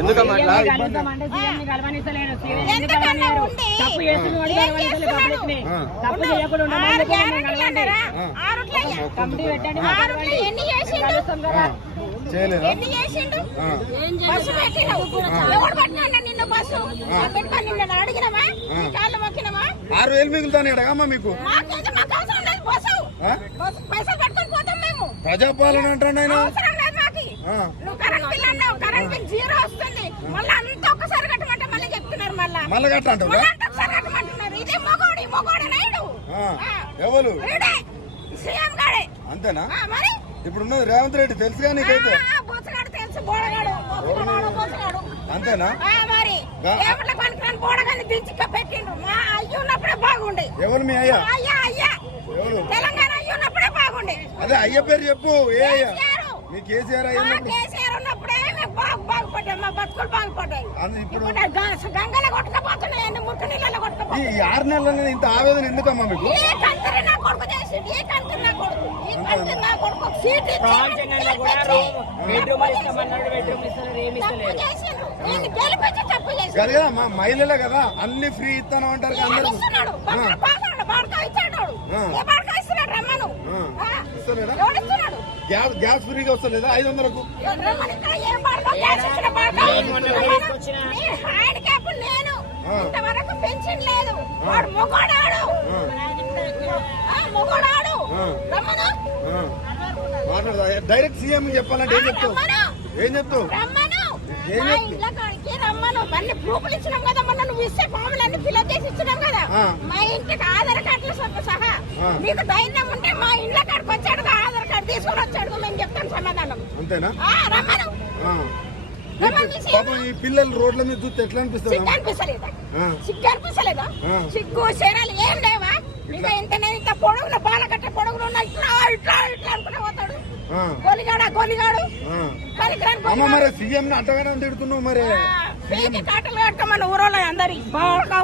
ఎందుకమ్మా అట్లా చేయలేదా? ఆరు వేలు మిగులుతానే అడగమ్మా మీకు. ప్రజాపాలన అంటాడు ఆయన. మళ్ళీ గట్ట అంటారు ఎవరు అంతేనా? ఇప్పుడు ఉన్నది రేవంత్ రెడ్డి తెలుసుగా నీకైతే. అంతేనా? ఎవరు మీ అయ్యా? ఎవరు? అదే అయ్య పేరు చెప్పు. ఏ అయ్యా? మీ కేసీఆర్ అయ్యా ఉన్నప్పుడే బాగుపడ్డాయి, మా బతుకులు బాగుపడ్డాయి. ఇప్పుడు గంగలో కొట్టుకపోతున్నాయి, ముట్టు నీళ్ళలో కొట్టుకపోతున్నాయి. ఈ 6 నెలల ఇంత ఆవేదన ఎందుకమ్మా మీకు? ఈ కంత్రి నా కొడుకు చేసిండు, ఈ కంత్రి నా కొడుకు, ఈ కంత్రి నా కొడుకు సీట్ కదా మహిళలే కదా అన్ని ఫ్రీ ఇస్తాను అంటారు. గ్యాస్ ఫ్రీగా వస్తలేదా 500కు? పెన్షన్ లేదు. వాడు మొగోడాడు, మొగోడాడు. డైరెక్ట్ సీఎం చెప్పాలంటే ఏం చెప్తావు? ఏం చెప్తావు? రమ్మను. మళ్ళీ ప్రూఫ్లు ఇచ్చినాం కదా, మొన్న నువ్వు ఇస్తే ఫామ్లు అన్ని ఫిల్అప్ చేసి ఇచ్చినాం కదా, మా ఇంటికి ఆధార్ కార్డులు సహా. నీకు ధైర్యం ఉంటే మా ఇంట్లో కాడికి వచ్చాడు, ఆధార్ కార్డు తీసుకొని వచ్చాడు, మేము చెప్తాం సమాధానం. అంతేనా? రమ్మను. ఈ పిల్లలు రోడ్ల మీద చూస్తే ఎట్లా అనిపిస్తుంది? సిగ్గు అనిపిస్తలేదా? సిగ్గు అనిపిస్తలేదా? సిగ్గు శరాలు ఏం లేవా? ఇంకా ఇంత పొడవులు బాలకట్ట పొడవులు ఉన్నా ఇట్లా ఇట్లా ఇట్లా అనుకునే పోతాడు. గొలిగాడు మరి సీఎం అంటగానే తిడుతున్నావు. మరి కాటలు కట్టుకోమని ఊరోళ్ళు అందరికి బాగా